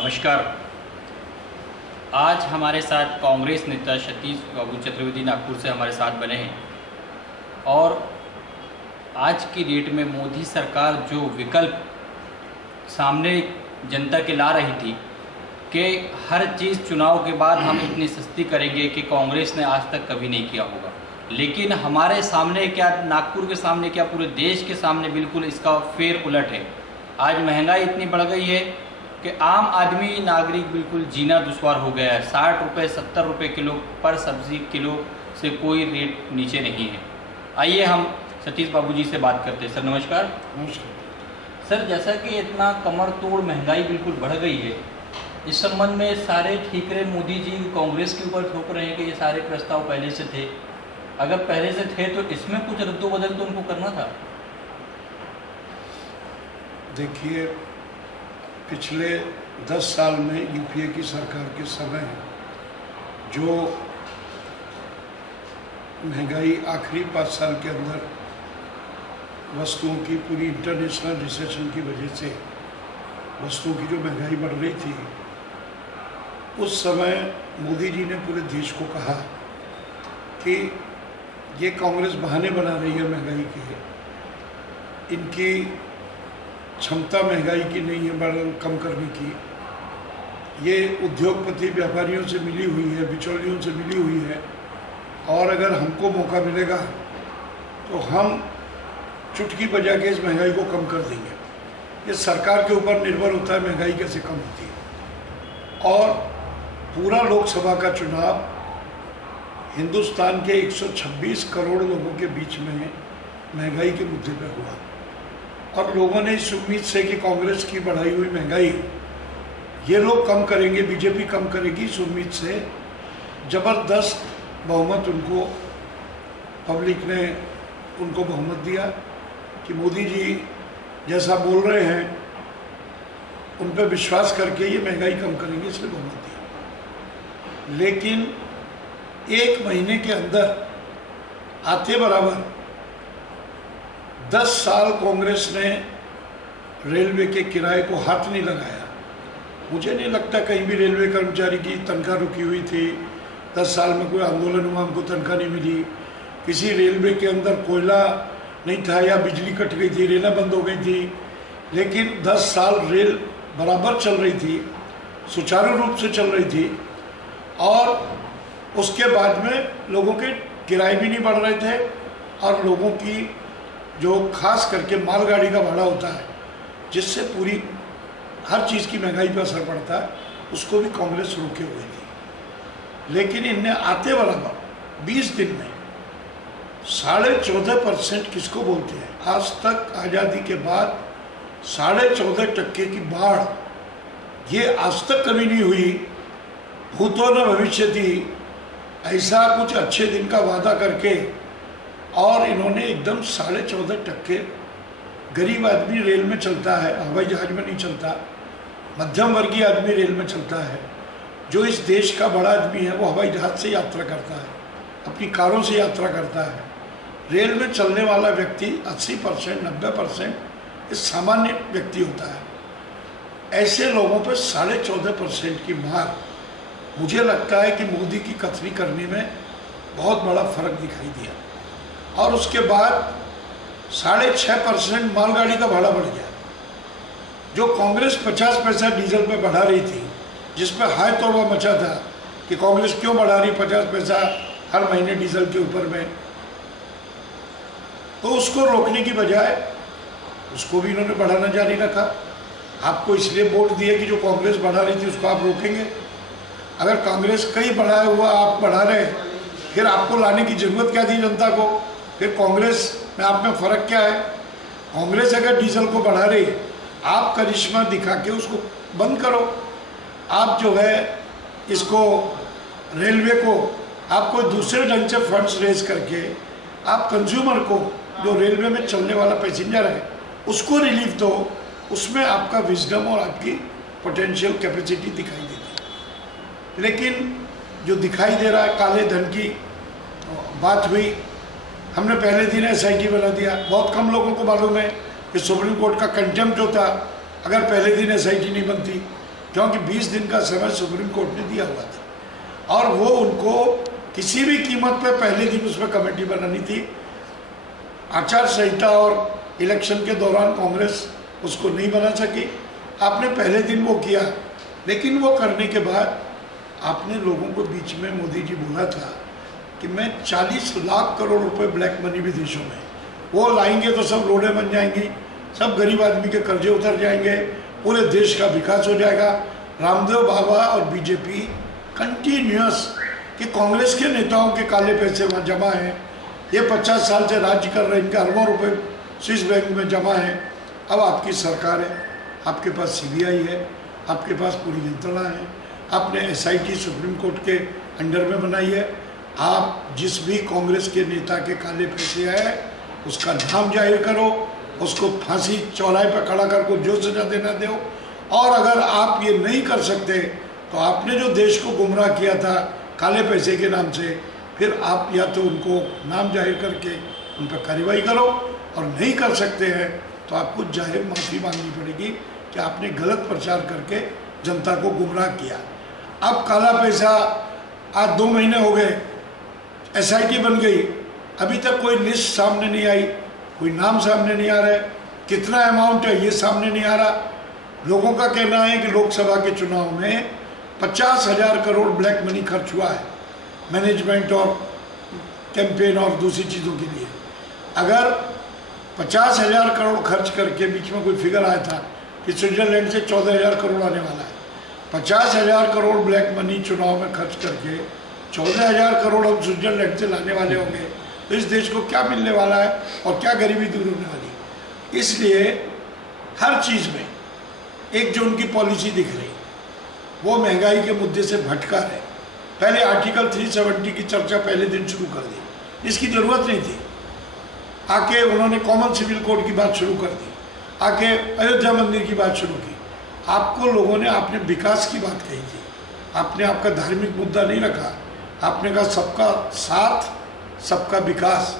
नमस्कार। आज हमारे साथ कांग्रेस नेता सतीश बाबू चतुर्वेदी नागपुर से हमारे साथ बने हैं और आज की डेट में मोदी सरकार जो विकल्प सामने जनता के ला रही थी कि हर चीज़ चुनाव के बाद हम इतनी सस्ती करेंगे कि कांग्रेस ने आज तक कभी नहीं किया होगा, लेकिन हमारे सामने क्या, नागपुर के सामने क्या, पूरे देश के सामने बिल्कुल इसका फेर उलट है। आज महंगाई इतनी बढ़ गई है कि आम आदमी नागरिक बिल्कुल जीना दुश्वार हो गया है। 60 रुपये 70 रुपये किलो पर सब्जी किलो से कोई रेट नीचे नहीं है। आइए हम सतीश बाबू जी से बात करते हैं। सर नमस्कार। नमस्कार सर, जैसा कि इतना कमर तोड़ महंगाई बिल्कुल बढ़ गई है, इस संबंध में सारे ठीकरे मोदी जी कांग्रेस के ऊपर ठोक रहे हैं कि ये सारे प्रस्ताव पहले से थे। अगर पहले से थे तो इसमें कुछ रद्दोबदल तो उनको करना था। देखिए, पिछले 10 साल में यूपीए की सरकार के समय जो महंगाई आखिरी 5 साल के अंदर वस्तुओं की, पूरी इंटरनेशनल रिसेशन की वजह से वस्तुओं की जो महंगाई बढ़ रही थी, उस समय मोदी जी ने पूरे देश को कहा कि ये कांग्रेस बहाने बना रही है महंगाई के, इनकी क्षमता महंगाई की नहीं है कम करने की, ये उद्योगपति व्यापारियों से मिली हुई है, बिचौलियों से मिली हुई है, और अगर हमको मौका मिलेगा तो हम चुटकी बजा के इस महंगाई को कम कर देंगे। ये सरकार के ऊपर निर्भर होता है महंगाई कैसे कम होती है। और पूरा लोकसभा का चुनाव हिंदुस्तान के 126 करोड़ लोगों के बीच में महंगाई के मुद्दे पर हुआ, और लोगों ने इस उम्मीद से कि कांग्रेस की बढ़ाई हुई महंगाई ये लोग कम करेंगे, बीजेपी कम करेगी, इस उम्मीद से जबरदस्त बहुमत उनको, पब्लिक ने उनको बहुमत दिया कि मोदी जी जैसा बोल रहे हैं उन पर विश्वास करके ये महंगाई कम करेंगे, इसलिए बहुमत दिया। लेकिन 1 महीने के अंदर आते बराबर 10 साल कांग्रेस ने रेलवे के किराए को हाथ नहीं लगाया। मुझे नहीं लगता कहीं भी रेलवे कर्मचारी की तनख्वाह रुकी हुई थी। 10 साल में कोई आंदोलन हुआ, हमको तनख्वाह नहीं मिली। किसी रेलवे के अंदर कोयला नहीं था या बिजली कट गई थी, रेलें बंद हो गई थी, लेकिन 10 साल रेल बराबर चल रही थी, सुचारू रूप से चल रही थी, और उसके बाद में लोगों के किराए भी नहीं बढ़ रहे थे, और लोगों की जो खास करके मालगाड़ी का भाड़ा होता है, जिससे पूरी हर चीज़ की महंगाई पर असर पड़ता है, उसको भी कांग्रेस रोके हुए थी। लेकिन इनने आते बराबर 20 दिन में 14.5% किसको बोलते हैं, आज तक आज़ादी के बाद 14.5% की बाढ़ ये आज तक कभी नहीं हुई। भूतो न भविष्य थी, ऐसा कुछ अच्छे दिन का वादा करके, और इन्होंने एकदम 14.5%। गरीब आदमी रेल में चलता है, हवाई जहाज में नहीं चलता, मध्यम वर्गीय आदमी रेल में चलता है। जो इस देश का बड़ा आदमी है वो हवाई जहाज से यात्रा करता है, अपनी कारों से यात्रा करता है। रेल में चलने वाला व्यक्ति 80% 90% इस सामान्य व्यक्ति होता है। ऐसे लोगों पर 14.5% की मार, मुझे लगता है कि मोदी की कथनी करने में बहुत बड़ा फर्क दिखाई दिया। और उसके बाद 6.5% मालगाड़ी का भाड़ा बढ़ गया। जो कांग्रेस 50 पैसा डीजल पे बढ़ा रही थी, जिस पर हाय तौबा मचा था कि कांग्रेस क्यों बढ़ा रही 50 पैसा हर महीने डीजल के ऊपर में, तो उसको रोकने की बजाय उसको भी इन्होंने बढ़ाना जारी रखा। आपको इसलिए वोट दिए कि जो कांग्रेस बढ़ा रही थी उसको आप रोकेंगे। अगर कांग्रेस कहीं बढ़ाया हुआ आप बढ़ा रहे, फिर आपको लाने की जरूरत क्या थी जनता को? फिर कांग्रेस में आप में फ़र्क क्या है? कांग्रेस अगर डीजल को बढ़ा रही, आप करिश्मा दिखा के उसको बंद करो। आप जो है इसको, रेलवे को आप कोई दूसरे ढंग से फंड्स रेज करके आप कंज्यूमर को, जो रेलवे में चलने वाला पैसेंजर है, उसको रिलीफ दो। उसमें आपका विजडम और आपकी पोटेंशियल कैपेसिटी दिखाई देती है। लेकिन जो दिखाई दे रहा है, काले धन की बात हुई, हमने पहले दिन एसआईटी बना दिया। बहुत कम लोगों को मालूम है कि सुप्रीम कोर्ट का कंटेम्प्ट होता अगर पहले दिन एसआईटी नहीं बनती। क्योंकि 20 दिन का समय सुप्रीम कोर्ट ने दिया हुआ था और वो उनको किसी भी कीमत पे पहले दिन उसमें कमेटी बनानी थी। आचार संहिता और इलेक्शन के दौरान कांग्रेस उसको नहीं बना सकी। आपने पहले दिन वो किया, लेकिन वो करने के बाद आपने लोगों को बीच में मोदी जी बोला था कि मैं 40 लाख करोड़ रुपए ब्लैक मनी विदेशों में वो लाएंगे तो सब रोडें बन जाएंगी, सब गरीब आदमी के कर्जे उतर जाएंगे, पूरे देश का विकास हो जाएगा। रामदेव बाबा और बीजेपी कंटिन्यूअस कि कांग्रेस के नेताओं के काले पैसे वहाँ जमा हैं, ये 50 साल से राज्य कर रहे हैं, इनके अरबों रुपए स्विस बैंक में जमा हैं। अब आपकी सरकार है, आपके पास CBI है, आपके पास पूरी यंत्रणा है, आपने SIT सुप्रीम कोर्ट के अंडर में बनाई है। आप जिस भी कांग्रेस के नेता के काले पैसे हैं उसका नाम जाहिर करो, उसको फांसी चौराहे पर खड़ा कर को जो सजा देना दो। और अगर आप ये नहीं कर सकते तो आपने जो देश को गुमराह किया था काले पैसे के नाम से, फिर आप या तो उनको नाम जाहिर करके उन पर कार्रवाई करो, और नहीं कर सकते हैं तो आपको जाहिर माफ़ी मांगनी पड़ेगी कि आपने गलत प्रचार करके जनता को गुमराह किया। अब काला पैसा आज 2 महीने हो गए, SIT बन गई, अभी तक कोई लिस्ट सामने नहीं आई, कोई नाम सामने नहीं आ रहा है, कितना अमाउंट है ये सामने नहीं आ रहा। लोगों का कहना है कि लोकसभा के चुनाव में 50,000 करोड़ ब्लैक मनी खर्च हुआ है मैनेजमेंट और कैंपेन और दूसरी चीज़ों के लिए। अगर 50,000 करोड़ खर्च करके बीच में कोई फिगर आया था कि स्विट्जरलैंड से 14,000 करोड़ आने वाला है, 50,000 करोड़ ब्लैक मनी चुनाव में खर्च करके 14,000 करोड़ हम स्विट्जरलैंड से लाने वाले होंगे, तो इस देश को क्या मिलने वाला है और क्या गरीबी दूर होने वाली। इसलिए हर चीज़ में एक जो उनकी पॉलिसी दिख रही वो महंगाई के मुद्दे से भटका है। पहले आर्टिकल 370 की चर्चा पहले दिन शुरू कर दी, इसकी ज़रूरत नहीं थी। आके उन्होंने कॉमन सिविल कोड की बात शुरू कर दी, आके अयोध्या मंदिर की बात शुरू की। आपको लोगों ने आपने विकास की बात कही थी, आपने आपका धार्मिक मुद्दा नहीं रखा, आपने कहा सबका साथ सबका विकास,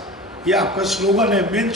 ये आपका स्लोगन है, मेन